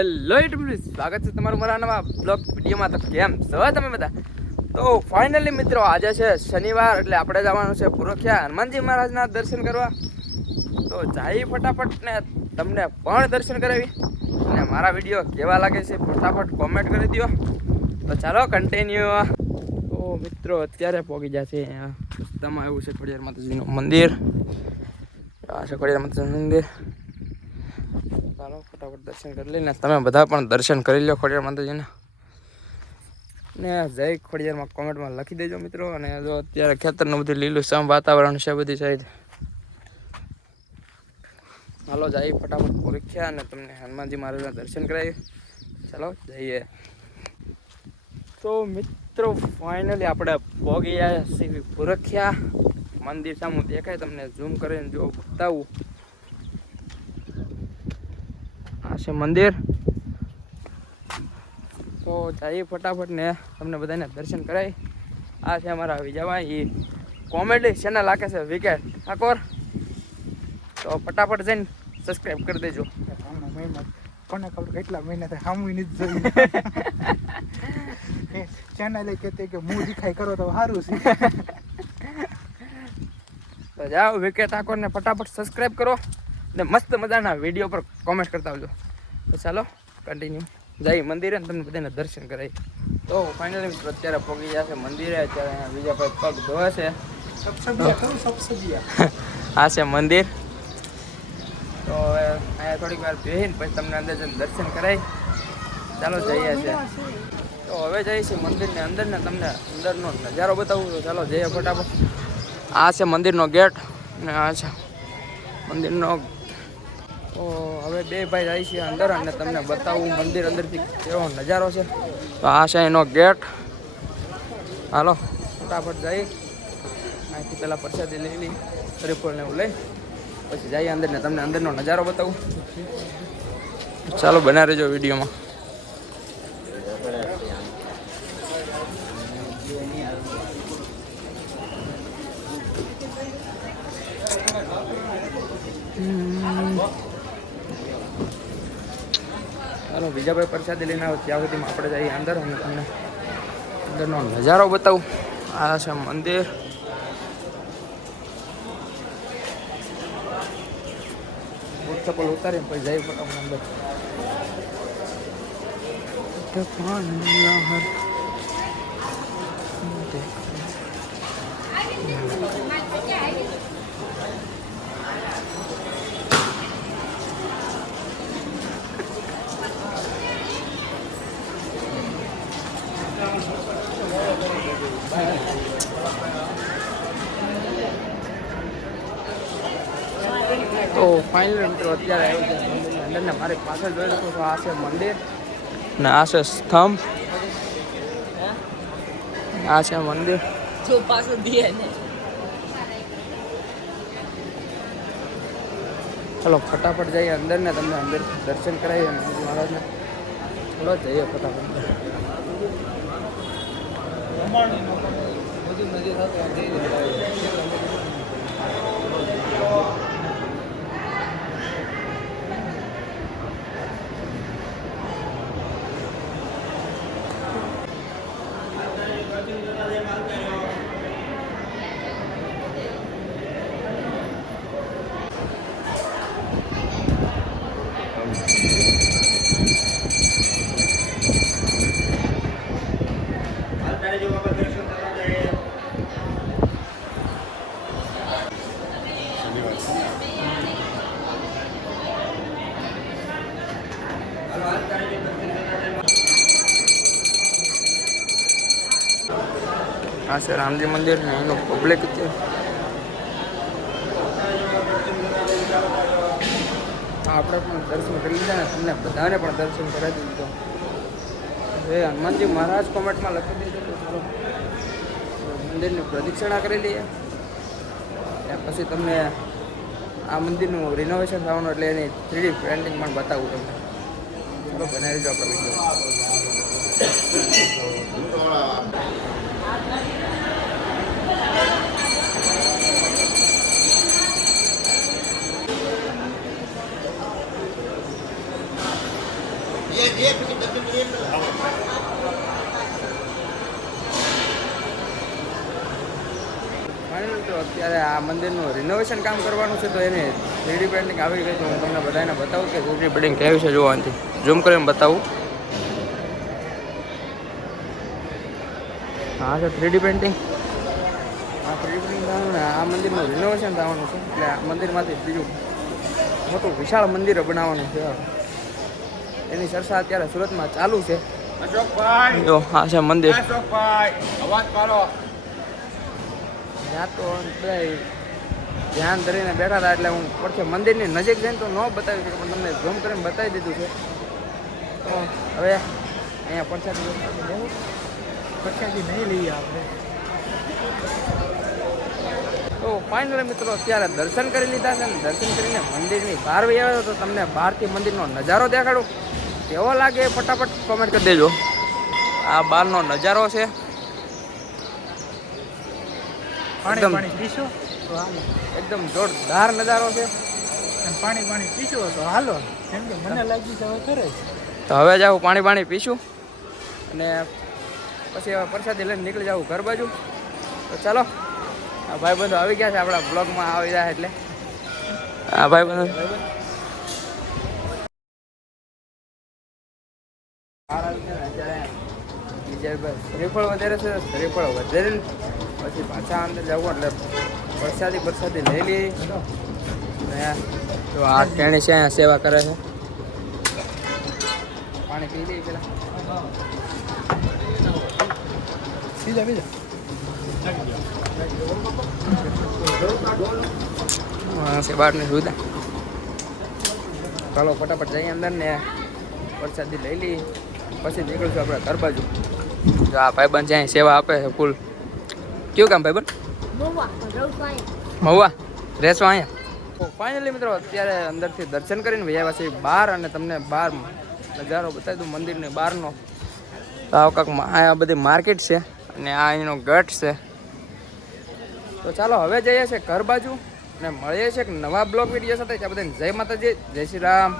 Hello YouTube, સ્વાગત છે તમારું મારા નવા બ્લોગ વિડીયોમાં. તો કેમ છો તમે બધા? તો ફાઇનલી મિત્રો, આજે છે શનિવાર, એટલે આપણે જવાનું છે પુરખિયા હનુમાનજી મહારાજના દર્શન કરવા. તો જાય ફટાફટ ને તમને પણ દર્શન કરાવી, અને મારા વિડીયો કેવા લાગે છે ફટાફટ કોમેન્ટ કરી દો. તો ચાલો કન્ટિન્યુ. તો મિત્રો, અત્યારે પહોંચી જશે અહીંયા રસ્તામાં આવ્યું છે ખોડિયાર માતાજીનું મંદિર. આ છે ખોડિયાર માતાજીનું મંદિર. ચાલો ફટાફટ દર્શન કરી લઈને તમે બધા પણ દર્શન કરી લો ખોડિયાર માતાજીને. ને જય ખોડિયારમાં કોમેન્ટમાં લખી દેજો મિત્રો. અને જો અત્યારે ખેતરનું બધું લીલું સમ વાતાવરણ છે બધી સાઈડ. હાલો જઈએ ફટાફટ પુરખિયા અને તમને હનુમાનજી મહારાજના દર્શન કરાવીએ. ચાલો જઈએ. તો મિત્રો, ફાઇનલી આપણે પહોંચી ગયા છીએ પુરખિયા. મંદિર સામું દેખાય, તમને ઝૂમ કરીને જો બતાવું. આ છે મંદિર. તો જઈએ ફટાફટ ને તમને બધાને દર્શન કરાવી. આ છે અમારા વિજાભાઈ, એ કોમેડી ચેનલ રાખે છે વિકેટ ઠાકોર. તો ફટાફટ જઈને સબસ્ક્રાઈબ કરી દેજો. કોને ખબર કેટલા મહિના થાય સામું નથી જોયું. ચેનલ કહેતે કે હું દેખાય કરો તો સારું છે. તો જાઓ વિકેટ ઠાકોરને ફટાફટ સબસ્ક્રાઈબ કરો ને મસ્ત મજાના વિડીયો પર કોમેન્ટ કરતા આવજો. તો ચાલો કન્ટિન્યુ જઈ મંદિરે ને તમને બધાને દર્શન કરાવી. તો ફાઇનલી મિત્રો, અત્યારે પહોંચી ગયા છે મંદિરે. અત્યારે અહીંયા બીજા કોઈ પગ ધોવે છે. આ છે મંદિર. તો હવે અહીંયા થોડીક વાર બેસીને પછી તમને અંદર જઈને દર્શન કરાવી. ચાલો જઈએ છે. તો હવે જઈએ છીએ મંદિરની અંદર ને તમને અંદરનો નજારો બતાવું. તો ચાલો જઈએ ફટાફટ. આ છે મંદિરનો ગેટ ને આ છે મંદિરનો. તો હવે બે ભાઈ જાય છે અંદર અને તમને બતાવું મંદિર અંદરથી કેવો નજારો છે. તો આ છે એનો ગેટ. હાલો ફટાફટ જઈ અહીંથી પહેલાં પ્રસાદી લઈ લઈ, શ્રીફળને એવું લઈ પછી જઈએ અંદર ને તમને અંદરનો નજારો બતાવું. ચાલો બના રહેજો વિડીયોમાં. ચાલો બીજા ભાઈ પ્રસાદી લઈને આવો ત્યાં સુધીમાં આપણે જઈએ અંદર અને તમને અંદરનો નજારો બતાવું. આ છે મંદિર. બૂટ ચપ્પલ ઉતારીને પછી જઈએ ફટાફટ અંદર. તો ફાઇનલ મિત્રો, અત્યારે આવ્યું છે મંદિરની અંદર ને મારી પાછળ જોઈ શકો છો. આ છે મંદિર ને આ છે સ્તંભ. આ છે મંદિર. ચલો ફટાફટ જઈએ અંદર ને તમને અંદર દર્શન કરાવીએ મહારાજને. ચલો જઈએ ફટાફટ. આ છે રામજી મંદિર ને એનું પબ્લિક છે. આપણે પણ દર્શન કરી લીધા ને તમને બધાને પણ દર્શન કરાવી દીધું. હવે હનુમાનજી મહારાજ કોમેન્ટમાં લખી દેજો. તો ચાલો મંદિરની પ્રદક્ષિણા કરી લઈએ. ત્યાર પછી તમને આ મંદિરનું રિનોવેશન થવાનું, એટલે એની 3D પેન્ટિંગ પણ બતાવું તમને. ચાલો બનાવી દેજો આપણો વિડીયો. ફાઇનલ તો અત્યારે આ મંદિરનું રિનોવેશન કામ કરવાનું છે, તો એને 3D પેઇન્ટિંગ આવી ગઈ, તો હું તમને બધાને બતાવું કે 3D પેઇન્ટિંગ કેવી છે. જોવાથી ઝૂમ કરીને બતાવું. હા છે 3D પેઇન્ટિંગ. આ 3D પેઇન્ટિંગ થવાનું ને આ મંદિરનું રિનોવેશન થવાનું છે, એટલે આ મંદિરમાંથી બીજું મોટું વિશાળ મંદિર બનાવવાનું છે. એની ચર્ચા અત્યારે સુરતમાં ચાલુ છે. જો આ છે મંદિર. ત્યાં તો બધા ધ્યાન ધરીને બેઠા હતા, એટલે હું પડખે મંદિરની નજીક જઈને તો ન બતાવી શકું, પણ તમને ઝૂમ કરીને બતાવી દીધું છે. તો હવે અહીંયા પ્રસાદી નહીં લઈએ આપણે. તો ફાઇનલી મિત્રો અત્યારે દર્શન કરી લીધા છે, ને દર્શન કરીને મંદિરની બહાર વહી આવ્યો તો તમને બહારથી મંદિરનો નજારો દેખાડું. કેવો લાગે ફટાફટ કોમેન્ટ કરી દેજો. આ બહારનો નજારો છે. પાણી પીશો તો હાલો. એકદમ જોરદાર નજારો છે. અને પાણી પીશો તો હાલો, કેમ કે મને લાગી છે હવે કરે છે. તો હવે જાઉં પાણી પીશું, અને પછી હવે પ્રસાદી લઈને નીકળી જાઉં ઘર બાજુ. તો ચાલો, આ ભાઈબંધો આવી ગયા છે આપણા બ્લોગમાં આવી રહ્યા, એટલે આ ભાઈબંધો શ્રીફળ વધારે છે, શ્રીફળ વધારે પછી પાછા અંદર જવું, એટલે પ્રસાદી લઈ લઈએ. તો આ ટેણી છે અહીંયા સેવા કરે છે. પાણી પી લઈએ પેલા. બીજા છે બહારની સુવિધા. ચાલો ફટાફટ જઈએ અંદર ને પ્રસાદી લઈ લઈએ, પછી નીકળશું આપણે ઘર બાજુ. જો આ ભાઈબંધ છે અહીં સેવા આપે છે ફૂલ. કયું કામ ભાઈબંધ? મહુવા રહેશો અહીંયા. ફાઇનલી મિત્રો અત્યારે અંદરથી દર્શન કરીને વૈયા છે બહાર, અને તમને બહાર નજારો બતાવી દઉં મંદિરની બહારનો. તો આ કાંક આ બધી માર્કેટ છે, અને આ અહીંનો ગઢ છે. તો ચાલો હવે જઈએ છીએ ઘર બાજુ, અને મળીએ છીએ એક નવા બ્લોગ વિડીયો સાથે. ત્યાં બધાને જય માતાજી, જય શ્રી રામ.